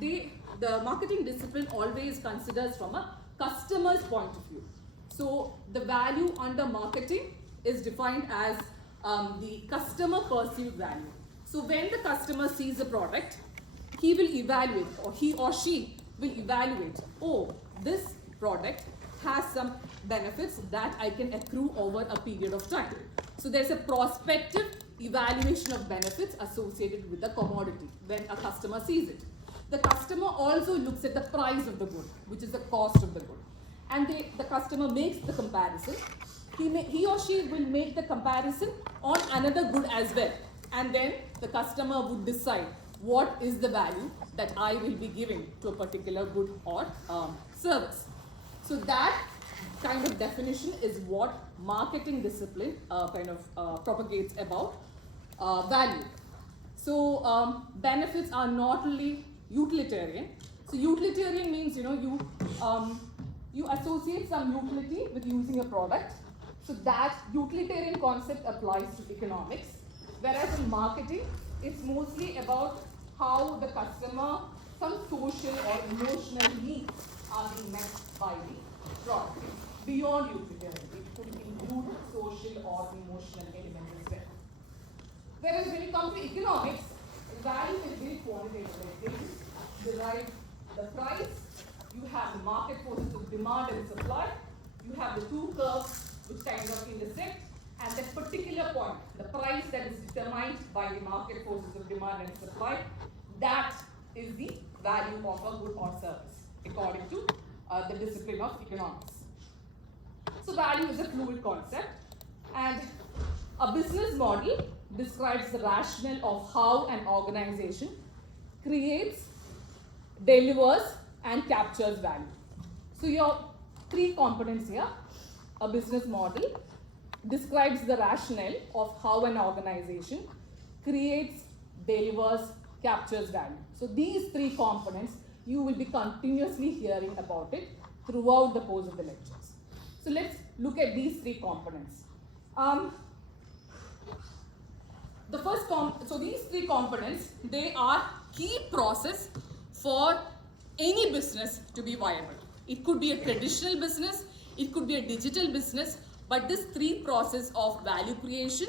the marketing discipline always considers from a customer's point of view. So the value under marketing is defined as the customer perceived value. So when the customer sees a product, he will evaluate, or he or she will evaluate, oh, this product has some benefits that I can accrue over a period of time. So there's a prospective evaluation of benefits associated with the commodity when a customer sees it. The customer also looks at the price of the good, which is the cost of the good. And the customer makes the comparison. He or she will make the comparison on another good as well. And then the customer would decide what is the value that I will be giving to a particular good or service. So that kind of definition is what marketing discipline propagates about value. So benefits are not only utilitarian. So utilitarian means you associate some utility with using a product. So that utilitarian concept applies to economics. Whereas in marketing, it's mostly about how the customer, some social or emotional needs are being met by the product. Beyond utilitarian, it could include social or emotional elements as well. Whereas when you come to economics, value is very quantitative. They derive the price, you have the market forces of demand and supply, you have the two curves which kind of intersect, and that particular point, the price that is determined by the market forces of demand and supply, that is the value of a good or service, according to the discipline of economics. So value is a fluid concept, and a business model describes the rationale of how an organization creates, delivers, and captures value. So your three components here. A business model describes the rationale of how an organization creates, delivers, captures value. So these three components, you will be continuously hearing about it throughout the course of the lectures. So let's look at these three components. So these three components, they are key process for any business to be viable. It could be a traditional business, it could be a digital business, but this three process of value creation,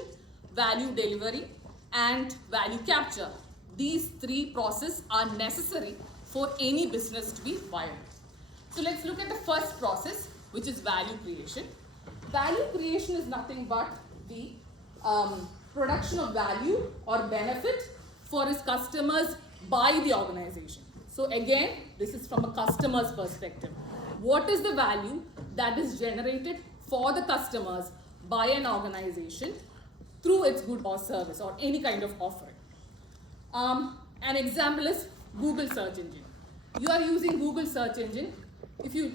value delivery, and value capture, these three processes are necessary for any business to be viable. So let's look at the first process, which is value creation. Value creation is nothing but the production of value or benefit for its customers by the organization. So again, this is from a customer's perspective. What is the value that is generated for the customers by an organization through its good or service or any kind of offering? An example is Google search engine. You are using Google search engine. If you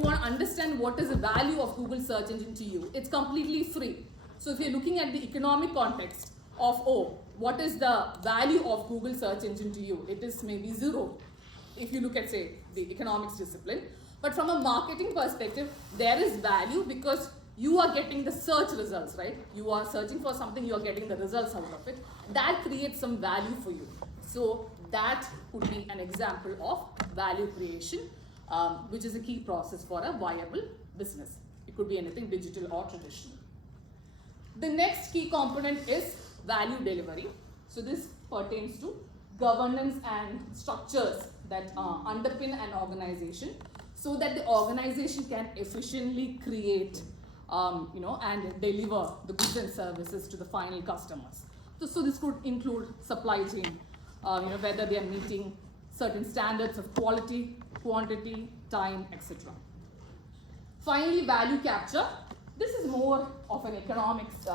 want to understand what is the value of Google search engine to you, it's completely free. So if you're looking at the economic context of, oh, what is the value of Google search engine to you? It is maybe zero if you look at, say, the economics discipline. But from a marketing perspective, there is value because you are getting the search results, right? You are searching for something, you are getting the results out of it. That creates some value for you. So that could be an example of value creation, which is a key process for a viable business. It could be anything digital or traditional. The next key component is value delivery. So this pertains to governance and structures that underpin an organization so that the organization can efficiently create and deliver the goods and services to the final customers. So this could include supply chain, whether they are meeting certain standards of quality, quantity, time, etc. Finally, value capture. This is more of an economics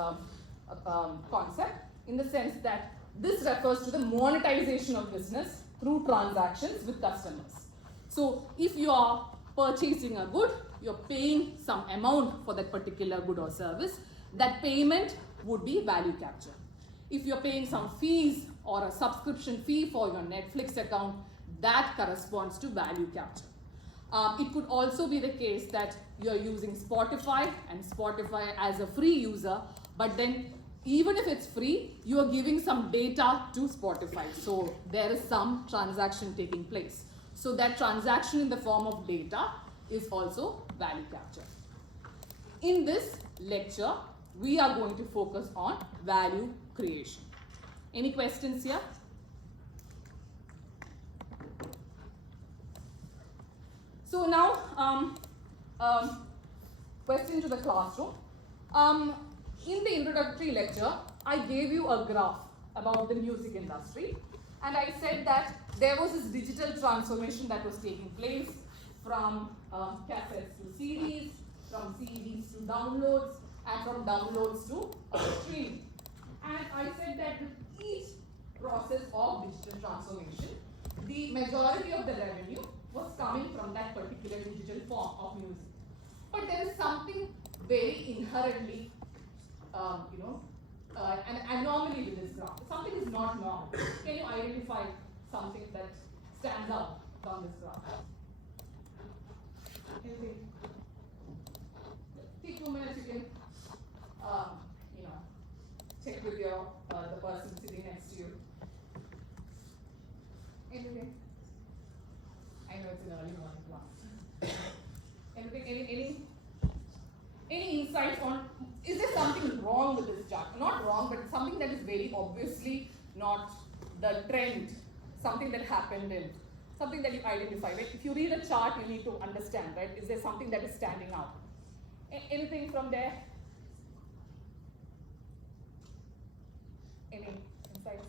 concept in the sense that this refers to the monetization of business through transactions with customers. So if you are purchasing a good, you're paying some amount for that particular good or service, that payment would be value capture. If you're paying some fees or a subscription fee for your Netflix account, that corresponds to value capture. It could also be the case that you're using Spotify and Spotify as a free user, but then even if it's free, you are giving some data to Spotify. So there is some transaction taking place. So that transaction in the form of data is also value capture. In this lecture, we are going to focus on value creation. Any questions here? So now, question to the classroom. In the introductory lecture, I gave you a graph about the music industry, and I said that there was this digital transformation that was taking place from cassettes to CDs, from CDs to downloads, and from downloads to streaming. And I said that with each process of digital transformation, the majority of the revenue was coming from that particular digital form of music. But there is something very inherently, an anomaly with this graph. Something is not normal. Can you identify something that stands out from this graph? Anything? Take 2 minutes. You can, check with your the person sitting next to you. Anything? I know it's an early morning class. Anything? Any insights on, is there something wrong with this chart? Not wrong, but something that is very obviously not the trend, something that happened in, something that you identify. Right? If you read a chart, you need to understand, right? Is there something that is standing out? Anything from there? Any insights?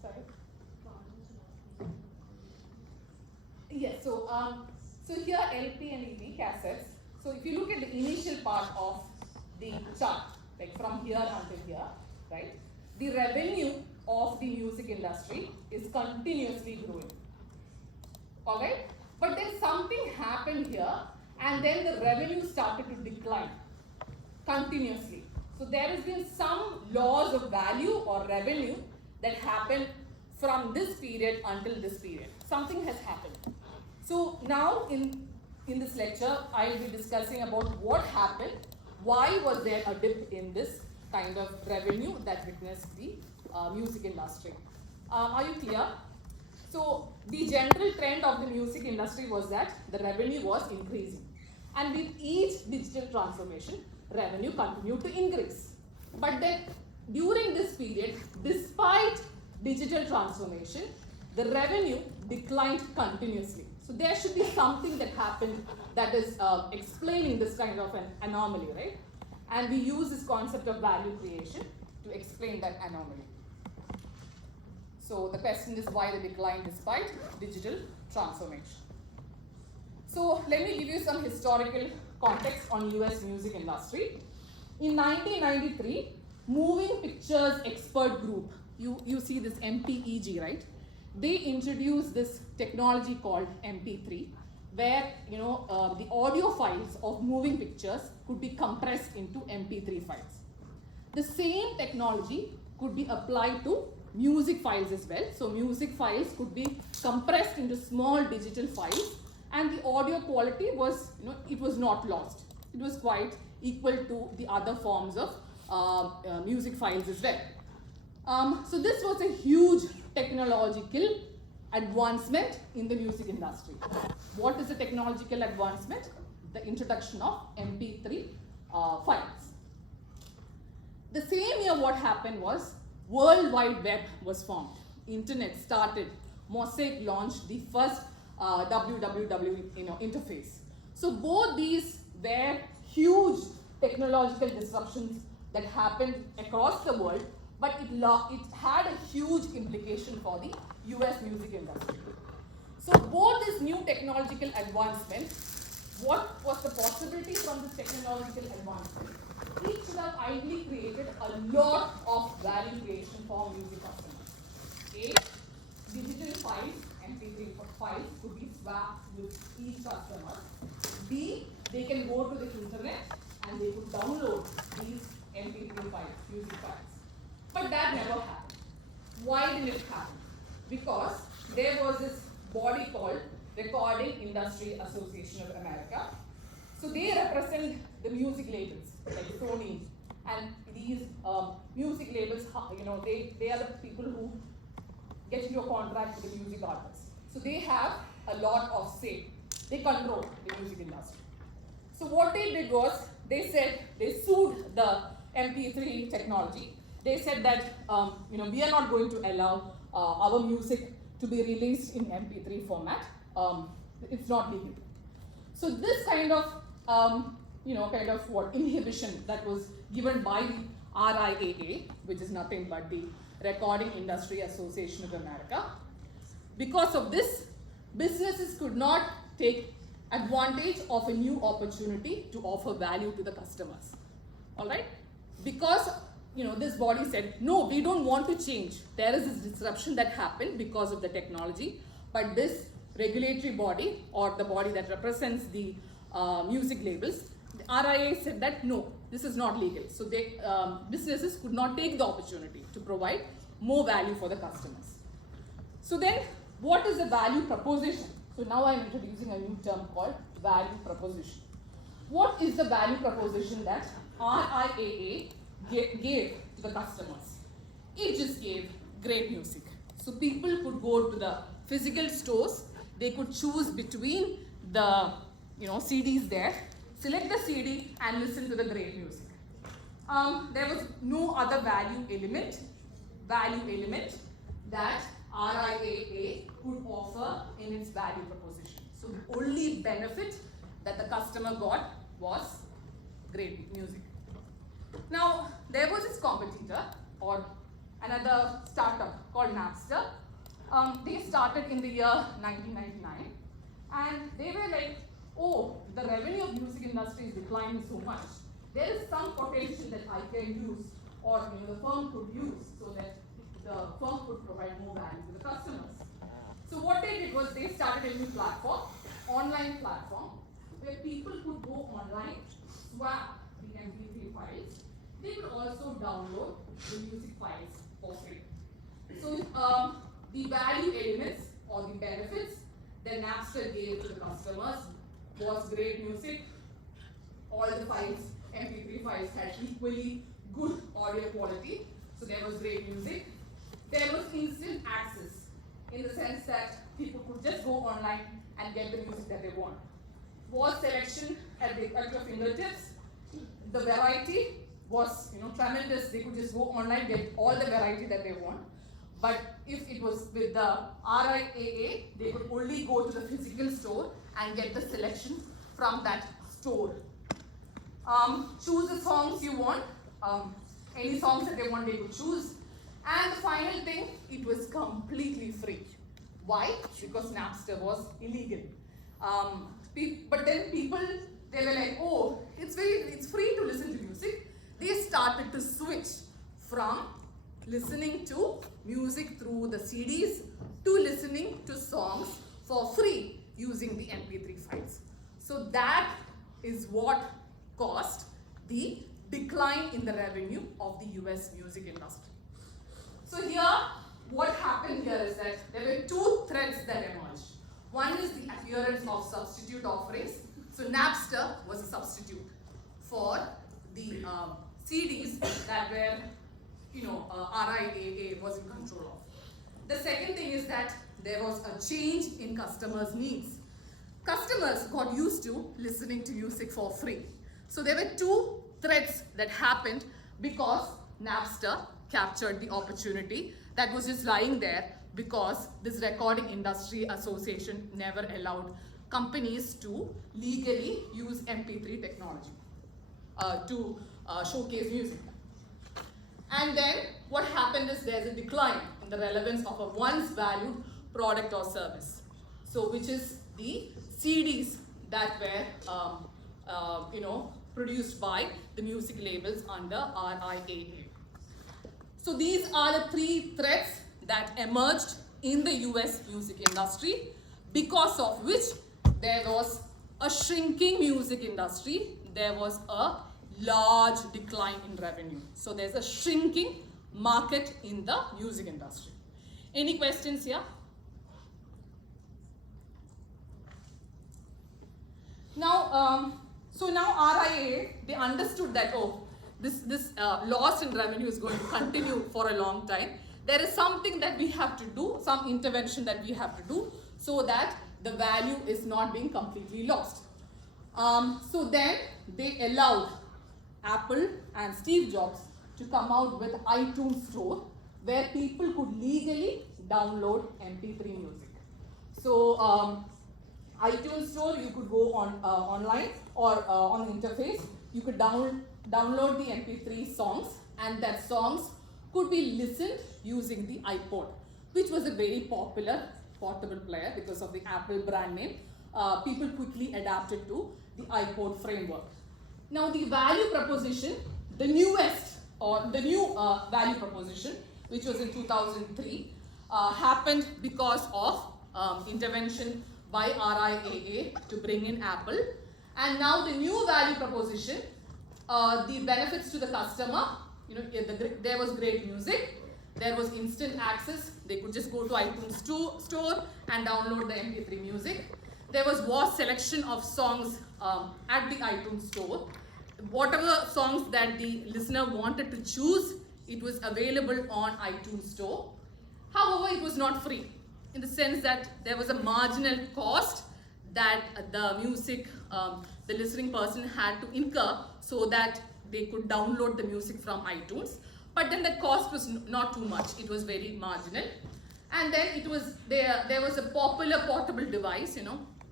Sorry? Yes, so here LP and EP cassettes. So if you look at the initial part of the chart, like from here until here, right? The revenue of the music industry is continuously growing. Alright? But then something happened here, and then the revenue started to decline continuously. So there has been some loss of value or revenue that happened from this period until this period. Something has happened. So now in this lecture, I will be discussing about what happened, why was there a dip in this kind of revenue that witnessed the music industry. Are you clear? So the general trend of the music industry was that the revenue was increasing. And with each digital transformation, revenue continued to increase. But then during this period, despite digital transformation, the revenue declined continuously. So there should be something that happened that is explaining this kind of an anomaly, right? And we use this concept of value creation to explain that anomaly. So the question is why the decline despite digital transformation. So let me give you some historical context on US music industry. In 1993, Moving Pictures Expert Group, you see this MPEG, right? They introduced this technology called MP3, where the audio files of moving pictures could be compressed into MP3 files. The same technology could be applied to music files as well. So music files could be compressed into small digital files, and the audio quality was, it was not lost. It was quite equal to the other forms of music files as well. So this was a huge technological advancement in the music industry. What is the technological advancement? The introduction of MP3 files. The same year what happened was World Wide Web was formed. Internet started. Mosaic launched the first www interface. So both these were huge technological disruptions that happened across the world, but it had a huge implication for the US music industry. So both these new technological advancements, what was the possibility from this technological advancement? It should have ideally created a lot of value creation for music customers. A, digital files, MP3 files could be swapped with each customer. B, they can go to the internet and they could download these MP3 files, music files. But that never happened. Why didn't it happen? Because there was this body called Recording Industry Association of America. So they represent the music labels. like Sony, and these music labels, they are the people who get into a contract with the music artists. So they have a lot of say. They control the music industry. So what they did was, they said, they sued the MP3 technology. They said that, we are not going to allow our music to be released in MP3 format. It's not legal. So this kind of, inhibition that was given by the RIAA, which is nothing but the Recording Industry Association of America. Because of this, businesses could not take advantage of a new opportunity to offer value to the customers. All right? Because this body said, no, we don't want to change. There is this disruption that happened because of the technology, but this regulatory body, or the body that represents the music labels, the RIA said that no, this is not legal. So businesses could not take the opportunity to provide more value for the customers. So then, what is the value proposition? So now I'm introducing a new term called value proposition. What is the value proposition that RIAA gave to the customers? It just gave great music. So people could go to the physical stores, they could choose between the CDs there, select the CD and listen to the great music. There was no other value element that RIAA could offer in its value proposition. So the only benefit that the customer got was great music. Now, there was this competitor or another startup called Napster. They started in the year 1999, and they were like, oh, the revenue of music industry is declining so much. There is some potential that I can use, or the firm could use, so that the firm could provide more value to the customers. So what they did was, they started a new platform, online platform, where people could go online, swap the MP3 files. They could also download the music files for free. So the value elements or the benefits that Napster gave to the customers was great music. All the files, MP3 files, had equally good audio quality. So there was great music. There was instant access, in the sense that people could just go online and get the music that they want. Was selection at your fingertips. The variety was tremendous. They could just go online, get all the variety that they want. But if it was with the RIAA, they could only go to the physical store and get the selection from that store. Choose the songs you want. Any songs that they want, they could choose. And the final thing, it was completely free. Why? Because Napster was illegal. But then people, they were like, oh, it's free to listen to music. They started to switch from listening to music through the CDs to listening to songs for free using the MP3 files. So that is what caused the decline in the revenue of the US music industry. So here, what happened here is that there were two threats that emerged. One is the appearance of substitute offerings. So Napster was a substitute for the CDs that were, RIAA was in control of. The second thing is that there was a change in customers' needs. Customers got used to listening to music for free. So there were two threats that happened because Napster captured the opportunity that was just lying there, because this Recording Industry Association never allowed companies to legally use MP3 technology to showcase music. And then what happened is there's a decline in the relevance of a once valued product or service. So which is the CDs that were produced by the music labels under RIAA. So these are the three threats that emerged in the US music industry, because of which there was a shrinking music industry, there was a large decline in revenue. So there's a shrinking market in the music industry. Any questions here? Now, So now RIA, they understood that, oh, this loss in revenue is going to continue for a long time. There is something that we have to do, some intervention that we have to do so that the value is not being completely lost. So then they allowed Apple and Steve Jobs to come out with iTunes Store where people could legally download MP3 music. So iTunes Store, you could go on online or on the interface. You could download the MP3 songs, and that songs could be listened using the iPod, which was a very popular portable player because of the Apple brand name. People quickly adapted to the iPod framework. Now the value proposition, the newest or the new value proposition, which was in 2003, happened because of intervention by RIAA to bring in Apple. And now the new value proposition, the benefits to the customer, there was great music, there was instant access, they could just go to iTunes store and download the MP3 music. There was vast selection of songs at the iTunes store. Whatever songs that the listener wanted to choose, it was available on iTunes store. However, it was not free, in the sense that there was a marginal cost that the music, the listening person had to incur so that they could download the music from iTunes. But then the cost was not too much, it was very marginal. And then it was there was a popular portable device,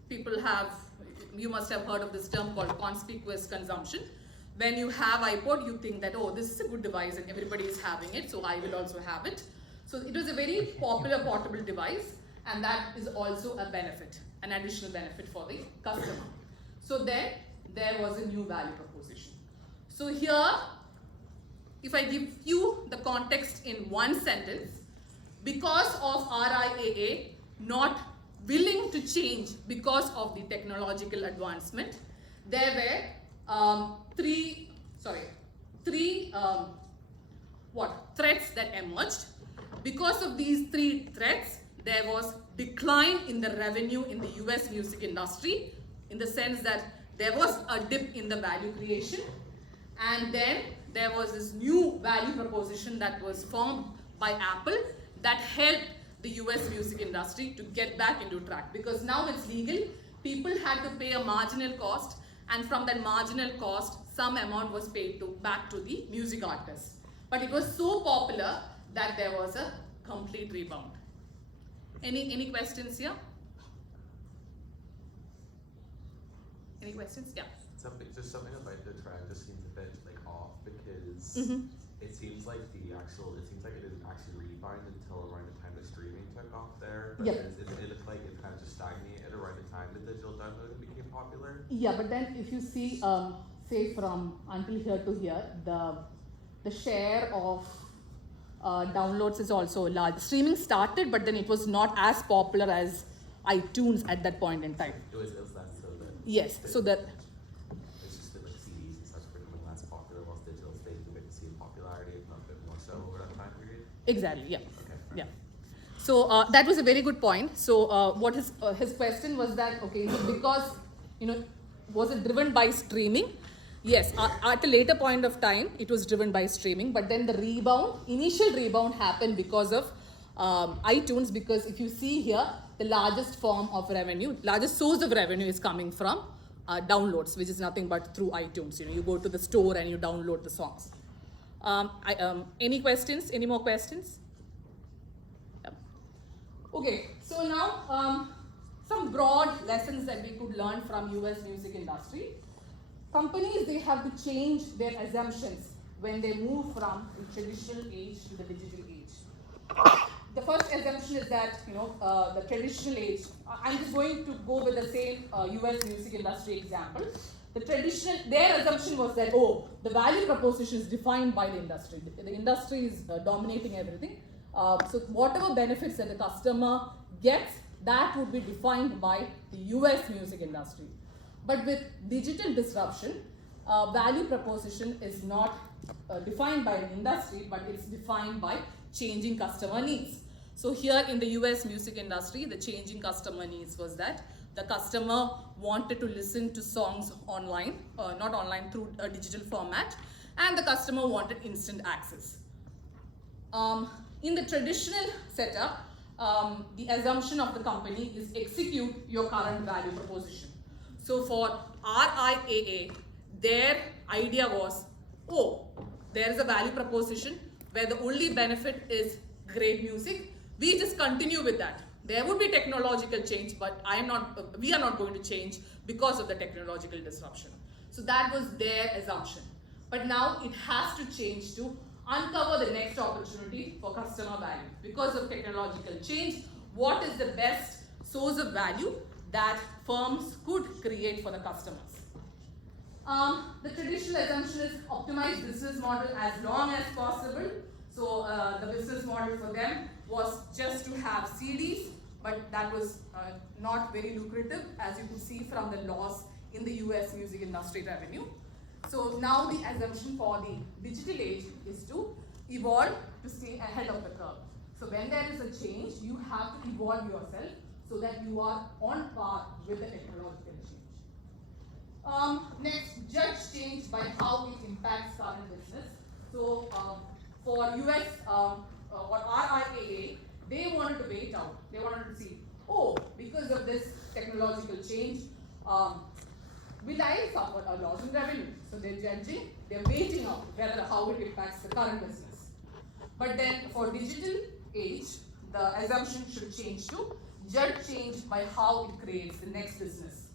people have, you must have heard of this term called conspicuous consumption. When you have iPod, you think that, oh, this is a good device and everybody is having it, so I will also have it. So it was a very popular portable device, and that is also a benefit, an additional benefit for the customer. So then there was a new value proposition. So here, if I give you the context in one sentence, because of RIAA not willing to change because of the technological advancement, there were three threats that emerged. Because of these three threats, there was decline in the revenue in the US music industry, in the sense that there was a dip in the value creation, and then there was this new value proposition that was formed by Apple that helped the US music industry to get back into track, because now it's legal, people had to pay a marginal cost, and from that marginal cost, some amount was paid back to the music artists. But it was so popular that there was a complete rebound. Any questions here? Any questions? Yeah. Just something about the trend just seems a bit off, because it seems like it didn't actually rebound until around the time the streaming took off there. But it looked like it kind of just stagnated around the time the digital downloading became popular. Yeah, but then if you see, say from until here to here, the share of downloads is also large. Streaming started, but then it was not as popular as iTunes at that point in time. It was less so that. Yes, so that. It's just that CDs and such were becoming less popular, whilst digital stayed a bit the same popularity, if not a bit more so over that time period. Exactly. Yeah. Okay. Yeah. So that was a very good point. So what his question was that, okay, because was it driven by streaming? Yes, at a later point of time, it was driven by streaming, but then the initial rebound happened because of iTunes, because if you see here, the largest source of revenue is coming from downloads, which is nothing but through iTunes. You go to the store and you download the songs. Any questions? Any more questions? Yeah. Okay, so now some broad lessons that we could learn from US music industry. Companies, they have to change their assumptions when they move from the traditional age to the digital age. The first assumption is that, the traditional age, I'm just going to go with the same US music industry example. Their assumption was that, the value proposition is defined by the industry. The industry is dominating everything. So whatever benefits that the customer gets, that would be defined by the US music industry. But with digital disruption, value proposition is not defined by an industry, but it's defined by changing customer needs. So here in the US music industry, the changing customer needs was that the customer wanted to listen to songs online, not online, through a digital format, and the customer wanted instant access. In the traditional setup, the assumption of the company is execute your current value proposition. So for RIAA, their idea was, oh, there is a value proposition where the only benefit is great music. We just continue with that. There would be technological change, but we are not going to change because of the technological disruption. So that was their assumption. But now it has to change to uncover the next opportunity for customer value. Because of technological change, what is the best source of value that firms could create for the customers? The traditional assumption is optimize business model as long as possible. So the business model for them was just to have CDs, but that was not very lucrative, as you could see from the loss in the US music industry revenue. So now the assumption for the digital age is to evolve to stay ahead of the curve. So when there is a change, you have to evolve yourself so that you are on par with the technological change. Next, judge change by how it impacts current business. So for US or RIAA, they wanted to wait out. They wanted to see, oh, because of this technological change, will I suffer a loss in revenue? So they're judging, they're waiting out how it impacts the current business. But then for digital age, the assumption should change to judge change by how it creates the next business.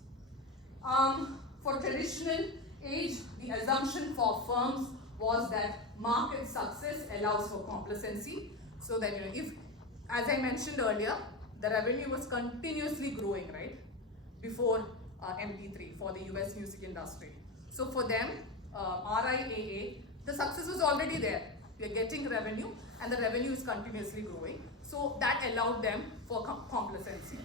For traditional age, the assumption for firms was that market success allows for complacency. So that, if, as I mentioned earlier, the revenue was continuously growing, right, before MP3 for the US music industry. So for them, RIAA, the success was already there. We are getting revenue and the revenue is continuously growing. So that allowed them for complacency.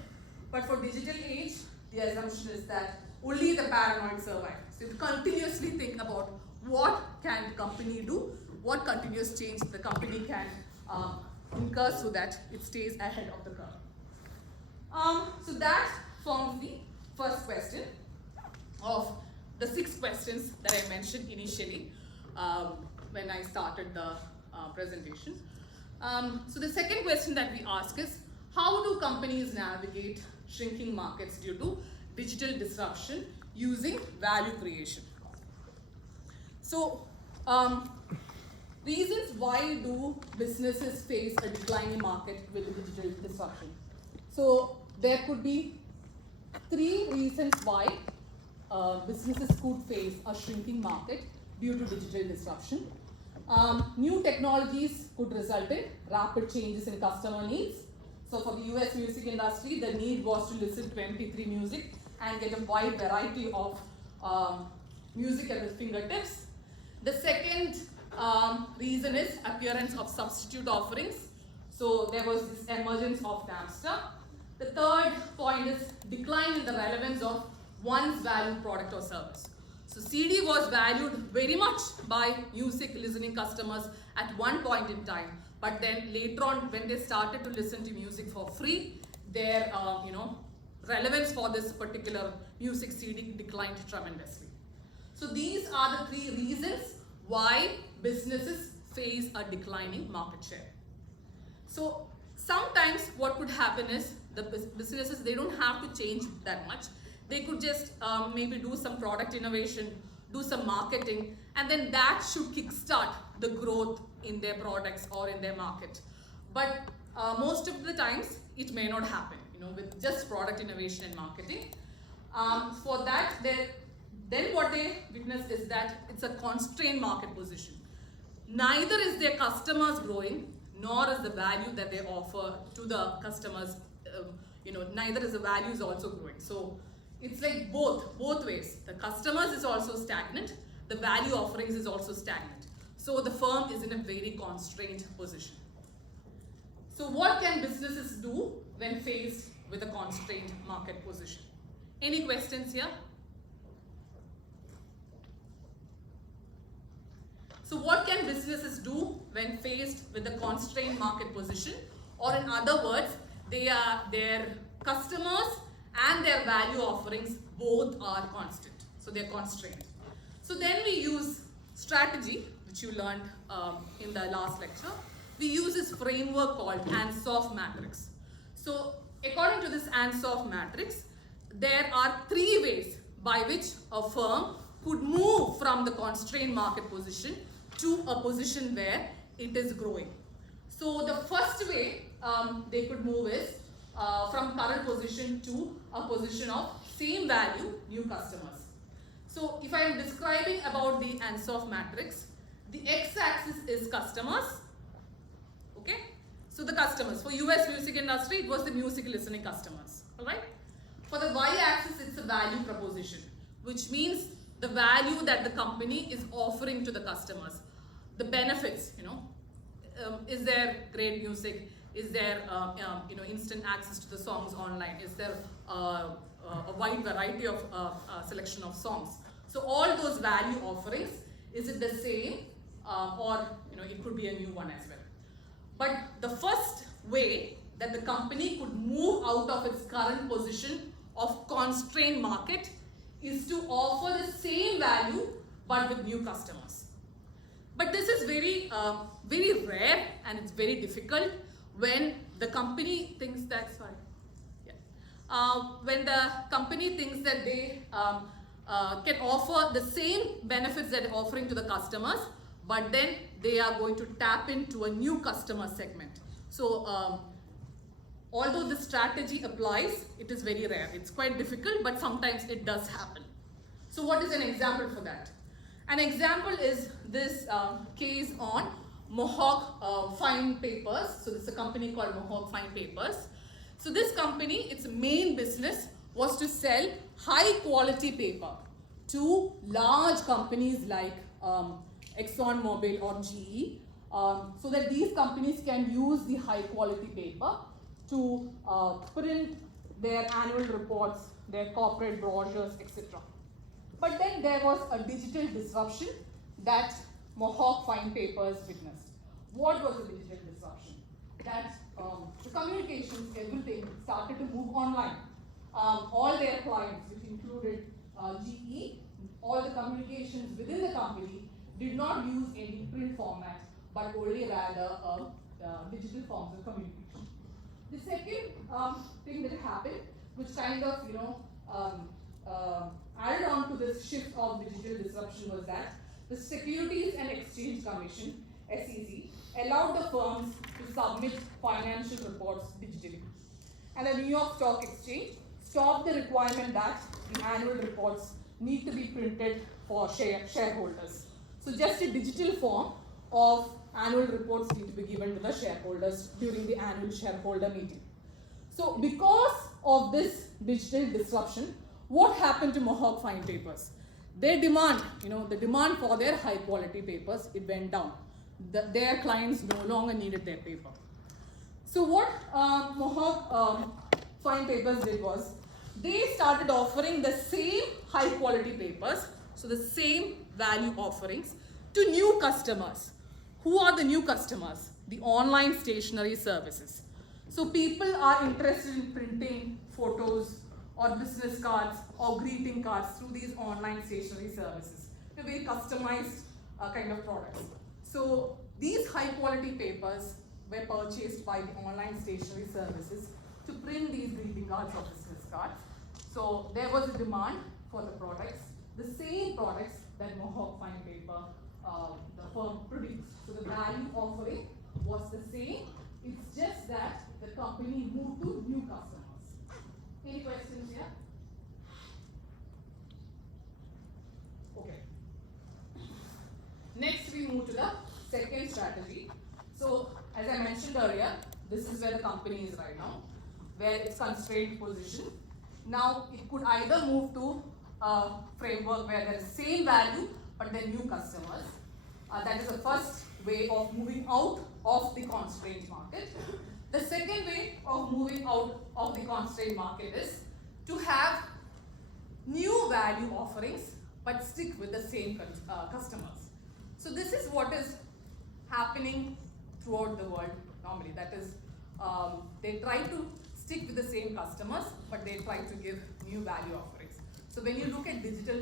But for digital age, the assumption is that only the paranoid survive. So you continuously think about what can the company do, what continuous change the company can incur so that it stays ahead of the curve. So that forms the first question of the 6 questions that I mentioned initially when I started the presentation. So the second question that we ask is, how do companies navigate shrinking markets due to digital disruption using value creation? So reasons why do businesses face a declining market with the digital disruption? So there could be 3 reasons why businesses could face a shrinking market due to digital disruption. New technologies could result in rapid changes in customer needs. So for the US music industry, the need was to listen to MP3 music and get a wide variety of music at the fingertips. The second reason is appearance of substitute offerings. So there was this emergence of Napster. The third point is decline in the relevance of one's valued product or service. So CD was valued very much by music listening customers at one point in time, but then later on when they started to listen to music for free, their relevance for this particular music CD declined tremendously. So these are the 3 reasons why businesses face a declining market share. So sometimes what could happen is the businesses, they don't have to change that much. They could just maybe do some product innovation, do some marketing, and then that should kickstart the growth in their products or in their market. But most of the times it may not happen, with just product innovation and marketing. For that, then what they witness is that it's a constrained market position. Neither is their customers growing, nor is the value that they offer to the customers, neither is the value is also growing. So it's like both ways. The customers is also stagnant, the value offerings is also stagnant. So the firm is in a very constrained position. So what can businesses do when faced with a constrained market position? Any questions here? So what can businesses do when faced with a constrained market position Or in other words, their customers and their value offerings both are constant. So they're constrained. So then we use strategy, which you learned in the last lecture. We use this framework called Ansoff matrix. So according to this Ansoff matrix, there are 3 ways by which a firm could move from the constrained market position to a position where it is growing. So the first way they could move is from current position to a position of same value, new customers. So if I am describing about the Ansoff matrix, the x-axis is customers. Okay, so the customers for US music industry, it was the music listening customers. All right. For the y-axis, it's a value proposition, which means the value that the company is offering to the customers, the benefits. Is there great music? Is there instant access to the songs online? Is there a wide variety of selection of songs? So all those value offerings, is it the same or it could be a new one as well? But the first way that the company could move out of its current position of constrained market is to offer the same value but with new customers. But this is very rare and it's very difficult when the company thinks that, when the company thinks that they can offer the same benefits that they're offering to the customers, but then they are going to tap into a new customer segment. So although this strategy applies, it is very rare. It's quite difficult, but sometimes it does happen. So what is an example for that? An example is this case on Mohawk Fine Papers. So this is a company called Mohawk Fine Papers. So this company, its main business was to sell high quality paper to large companies like ExxonMobil or GE, so that these companies can use the high quality paper to print their annual reports, their corporate brochures, etc. But then there was a digital disruption that Mohawk Fine Papers witnessed. What was the digital disruption? That the communications, everything started to move online. All their clients, which included GE, all the communications within the company did not use any print format, but only rather digital forms of communication. The second thing that happened, which kind of added on to this shift of digital disruption, was that the Securities and Exchange Commission (SEC) allowed the firms to submit financial reports digitally, and the New York Stock Exchange stopped the requirement that the annual reports need to be printed for shareholders. So just a digital form of annual reports need to be given to the shareholders during the annual shareholder meeting. So because of this digital disruption, what happened to Mohawk Fine Papers? Their demand, the demand for their high quality papers, it went down. Their clients no longer needed their paper. So what Mohawk Fine Papers did was, they started offering the same high quality papers, so the same value offerings, to new customers. Who are the new customers? The online stationery services. So people are interested in printing photos or business cards or greeting cards through these online stationery services. They're very customized kind of products. So these high quality papers were purchased by the online stationery services to print these greeting cards or business cards. So there was a demand for the products, the same products that Mohawk Fine Paper, the firm, produced. So the value offering was the same. It's just that the company moved to new customers. Any questions here? Okay. Next we move to the second strategy. So as I mentioned earlier, this is where the company is right now, where it's constrained position. Now it could either move to a framework where there is same value but then new customers. That is the first way of moving out of the constrained market. The second way of moving out of the constrained market is to have new value offerings but stick with the same customers. So this is what is happening throughout the world normally. That is, they try to stick with the same customers, but they try to give new value offerings. So when you look at digital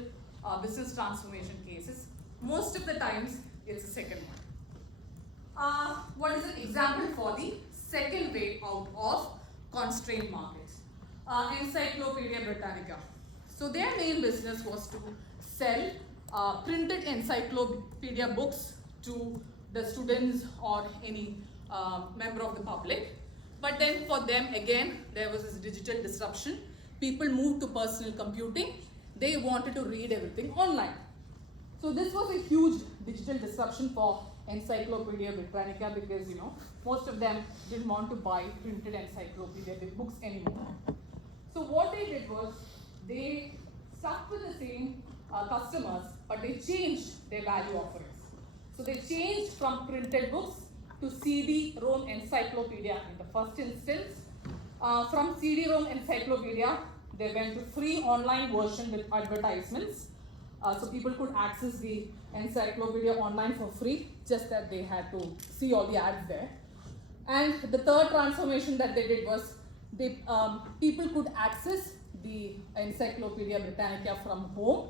business transformation cases, most of the times it's the second one. What is an example for the second way out of constrained markets? Encyclopedia Britannica. So their main business was to sell printed encyclopedia books to the students or any member of the public. But then for them again, there was this digital disruption. People moved to personal computing. They wanted to read everything online. So this was a huge digital disruption for Encyclopedia Britannica because most of them didn't want to buy printed encyclopedia books anymore. So what they did was they stuck with the same customers, but they changed their value offerings. So they changed from printed books to CD-ROM encyclopedia in the first instance. From CD-ROM encyclopedia, they went to free online version with advertisements. So people could access the encyclopedia online for free, just that they had to see all the ads there. And the third transformation that they did was people could access the Encyclopedia Britannica from home.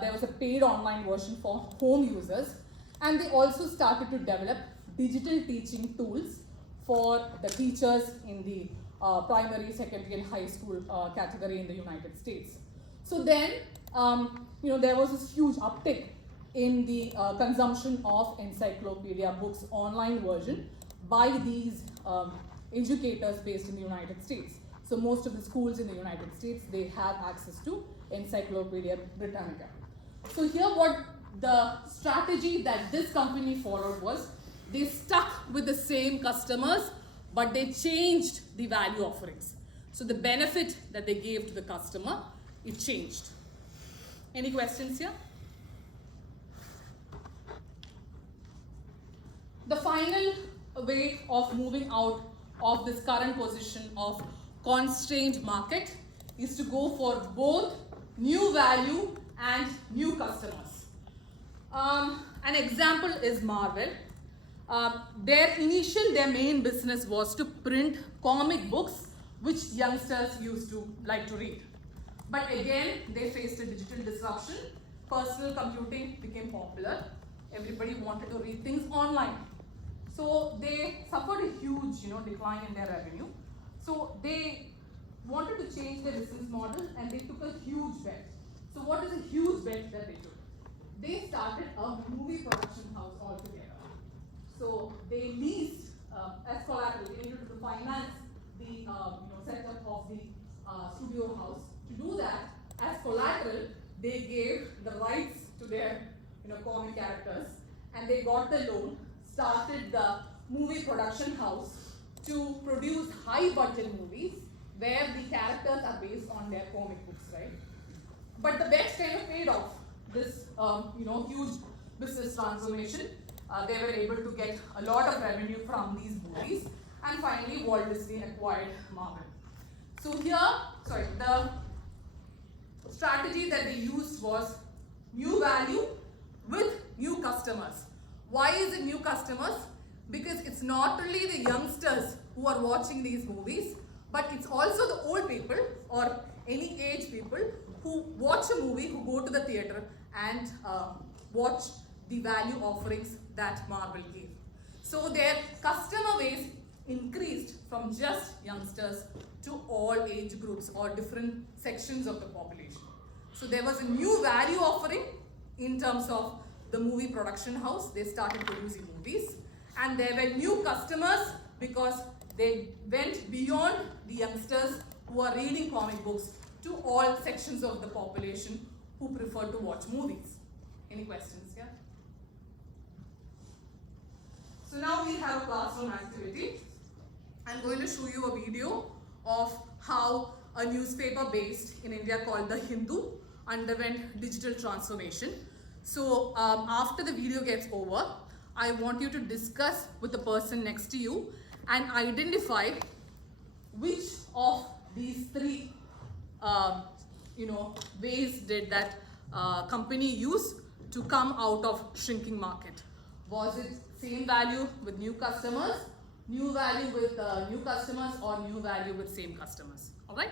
There was a paid online version for home users. And they also started to develop digital teaching tools for the teachers in the primary, secondary, and high school category in the United States. So then, there was this huge uptick in the consumption of encyclopedia books online version by these educators based in the United States. So most of the schools in the United States, they have access to Encyclopedia Britannica. So here what the strategy that this company followed was, they stuck with the same customers, but they changed the value offerings. So the benefit that they gave to the customer, it changed. Any questions here? The final way of moving out of this current position of constrained market is to go for both new value and new customers. An example is Marvel. Their main business was to print comic books which youngsters used to like to read. But again, they faced a digital disruption. Personal computing became popular. Everybody wanted to read things online. So they suffered a huge decline in their revenue. So they wanted to change their business model and they took a huge bet. So what is a huge bet that they took? They started a movie production house altogether. So they leased as collateral, they needed to finance the setup of the studio house. To do that, as collateral, they gave the rights to their comic characters, and they got the loan, started the movie production house to produce high-budget movies where the characters are based on their comic books, right? But the bet kind of paid off. This huge business transformation. They were able to get a lot of revenue from these movies, and finally Walt Disney acquired Marvel. So here, the strategy that they used was new value with new customers. Why is it new customers? Because it's not only the youngsters who are watching these movies, but it's also the old people or any age people who watch a movie, who go to the theater and watch the value offerings that Marvel gave. So their customer base increased from just youngsters to all age groups or different sections of the population. So there was a new value offering in terms of the movie production house. They started producing movies, and there were new customers because they went beyond the youngsters who are reading comic books to all sections of the population who prefer to watch movies. Any questions here? So now we have a classroom activity. I'm going to show you a video of how a newspaper based in India called The Hindu underwent digital transformation. So after the video gets over, I want you to discuss with the person next to you and identify which of these three ways did that company use to come out of shrinking market. Was it same value with new customers? new value with new customers or new value with same customers. All right.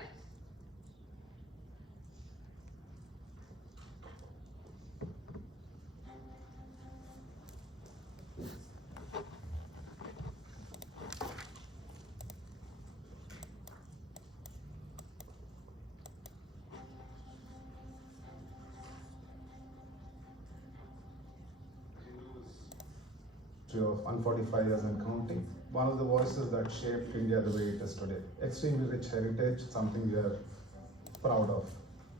Of 145 years and counting. One of the voices that shaped India the way it is today. Extremely rich heritage, something we are proud of.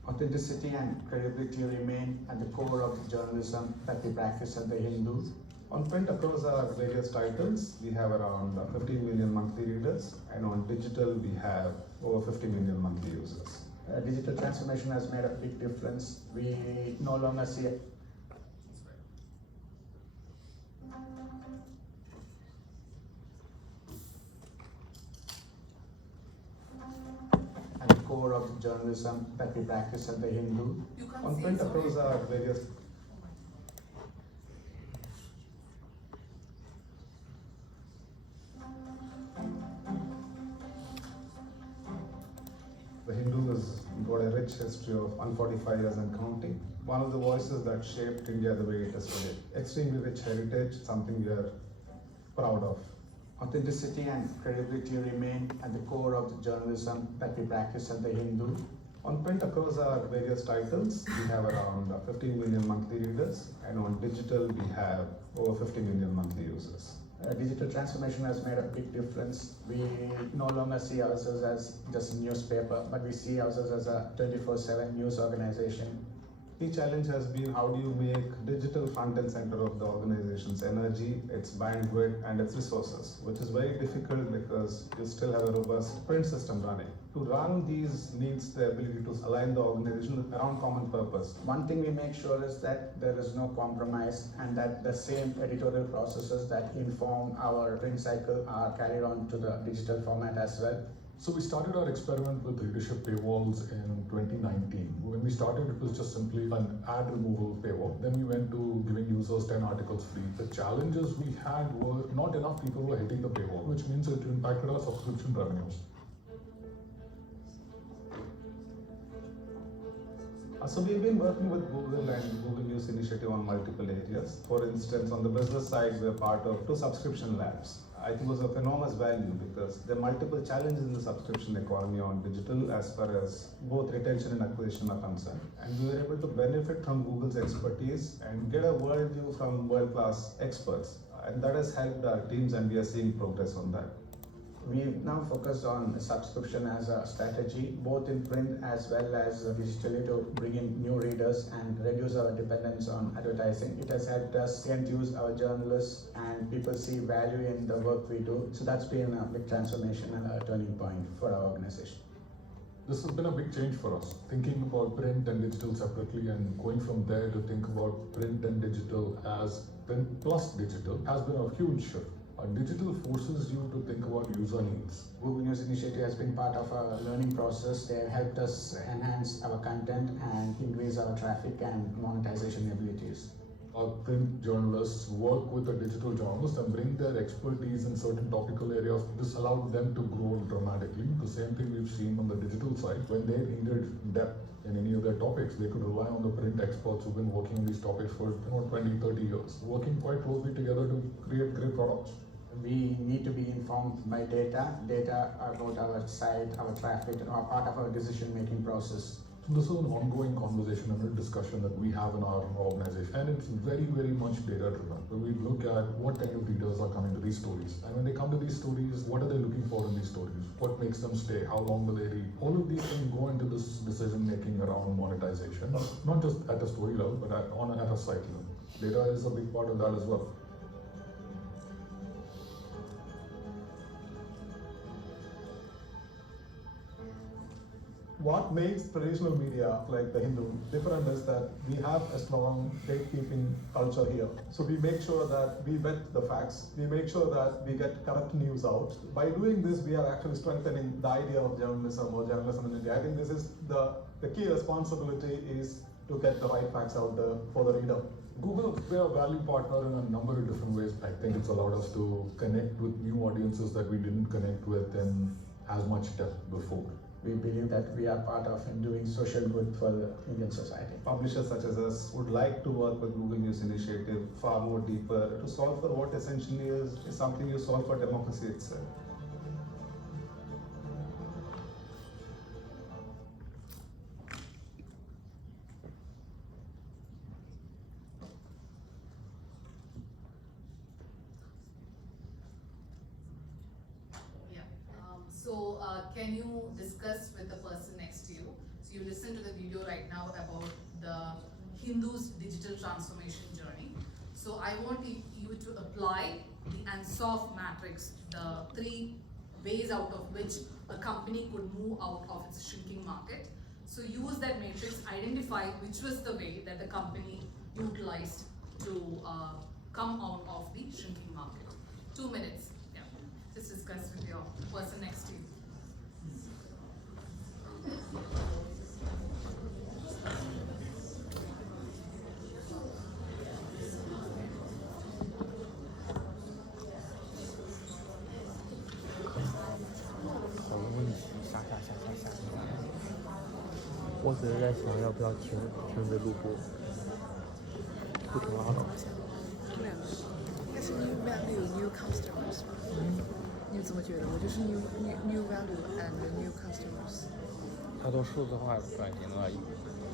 Authenticity and credibility remain at the core of the journalism that we practice at the Hindu. On print across our various titles, we have around 15 million monthly readers, and on digital we have over 50 million monthly users. Digital transformation has made a big difference. We no longer see at the core of the journalism that we practice at the Hindu. On print across our various The Hindu has got a rich history of 145 years and counting. One of the voices that shaped India the way it is today. Extremely rich heritage, something we are proud of. Authenticity and credibility remain at the core of the journalism that we practice at the Hindu. On print across our various titles, we have around 15 million monthly readers, and on digital we have over 50 million monthly users. Digital transformation has made a big difference. We no longer see ourselves as just a newspaper, but we see ourselves as a 24/7 news organization. The challenge has been, how do you make digital front and center of the organization's energy, its bandwidth and its resources, which is very difficult because you still have a robust print system running. To run these needs the ability to align the organization around common purpose. One thing we make sure is that there is no compromise and that the same editorial processes that inform our print cycle are carried on to the digital format as well. So we started our experiment with readership paywalls in 2019. When we started, it was just simply an ad removal paywall. Then we went to giving users 10 articles free. The challenges we had were not enough people were hitting the paywall, which means it impacted our subscription revenues. So we've been working with Google and Google News Initiative on multiple areas. For instance, on the business side, we're part of 2 subscription labs. I think it was of enormous value because there are multiple challenges in the subscription economy on digital as far as both retention and acquisition are concerned. And we were able to benefit from Google's expertise and get a worldview from world-class experts. And that has helped our teams, and we are seeing progress on that. We've now focused on subscription as a strategy, both in print as well as digitally, to bring in new readers and reduce our dependence on advertising. It has helped us enthuse our journalists and people see value in the work we do. So that's been a big transformation and a turning point for our organization. This has been a big change for us, thinking about print and digital separately and going from there to think about print and digital as print plus digital has been a huge shift. Digital forces you to think about user needs. Google News Initiative has been part of our learning process. They have helped us enhance our content and increase our traffic and monetization abilities. Our print journalists work with a digital journalist and bring their expertise in certain topical areas. This allowed them to grow dramatically. The same thing we've seen on the digital side. When they needed depth in any of their topics, they could rely on the print experts who've been working on these topics for 20, 30 years, working quite closely together to create great products. We need to be informed by data about our site, our traffic, are part of our decision-making process. So this is an ongoing conversation and a discussion that we have in our organization, and it's very, very much data-driven. So we look at what kind of readers are coming to these stories, and when they come to these stories, what are they looking for in these stories? What makes them stay? How long will they read? All of these things go into this decision-making around monetization, not just at a story level, but at a site level. Data is a big part of that as well. What makes traditional media like the Hindu different is that we have a strong gatekeeping culture here. So we make sure that we vet the facts, we make sure that we get correct news out. By doing this, we are actually strengthening the idea of journalism or journalism in India. I think this is the key responsibility is to get the right facts out there for the reader. Google, we're a value partner in a number of different ways. I think it's allowed us to connect with new audiences that we didn't connect with in as much depth before. We believe that we are part of doing social good for the Indian society. Publishers such as us would like to work with Google News Initiative far more deeper to solve for what essentially is something you solve for democracy itself. Yeah. Can you discuss with the person next to you? So you listen to the video right now about the Hindu's digital transformation journey. So I want you to apply the Ansoff matrix, the 3 ways out of which a company could move out of its shrinking market. So use that matrix, identify which was the way that the company utilized to come out of the shrinking market. 2 minutes. Yeah. Just discuss with your person next to you.我只是在想要不要停止录播，不停了好久。没有，但是 new value new customers 你怎么觉得？我就是 new value and new customers。它做数字化转型的话，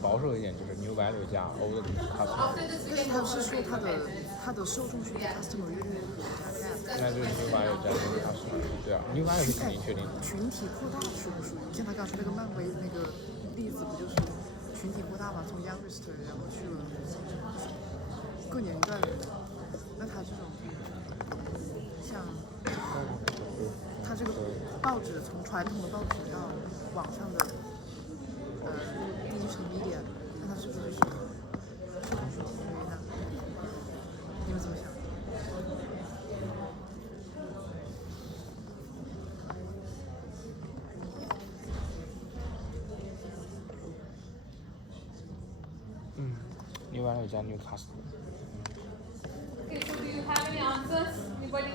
保守一点就是 new value 加 old customer， After this, we 但是 can 他 go 是 for 说 a 他 break. 的受众群 customer 越来越多加 gap。那就是 new value 加 new customer， 对啊 ，new value 是肯定确定的。群体扩大属不属于？像他刚说那个漫威那个例子，不就是群体扩大嘛？从 youngster 然后去了各年龄段的人。那他这种像他这个报纸从传统的报纸到网上的digital media，那他是不是就是受众群体越大？你们怎么想？new value 加 new customer。 Okay, so do you have any answers? Anybody?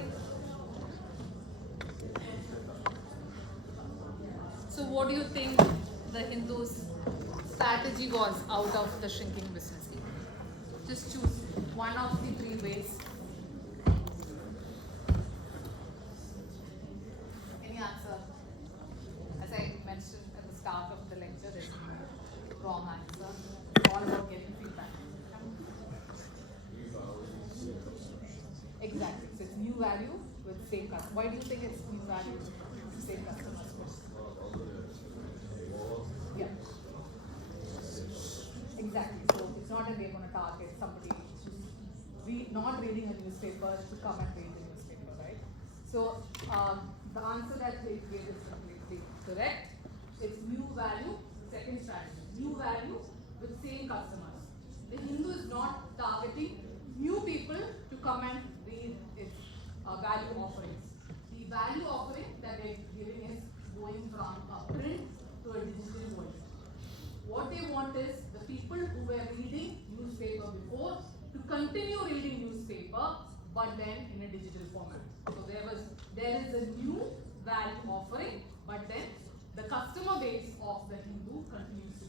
So what do you think the Hindus' strategy was out of the shrinking business? Just choose one of the 3 ways. Any answer? As I mentioned at the start of the lecture, there's no wrong answer. It's all about getting feedback. Exactly. So it's new value with same customer. Why do you think it's new value with same customers? Yeah. Exactly. So it's not that we're going to target somebody who's not reading a newspaper to come and read the newspaper, right? So the answer that they gave is completely correct. It's new value, second strategy. New value with same customers. The Hindu is not targeting new people to come and read its value offerings. The value offering that they're giving is going from a print to a digital world. What they want is the people who were reading newspaper before to continue reading newspaper, but then in a digital format. So there is a new value offering, but then the customer base of the Hindu continues to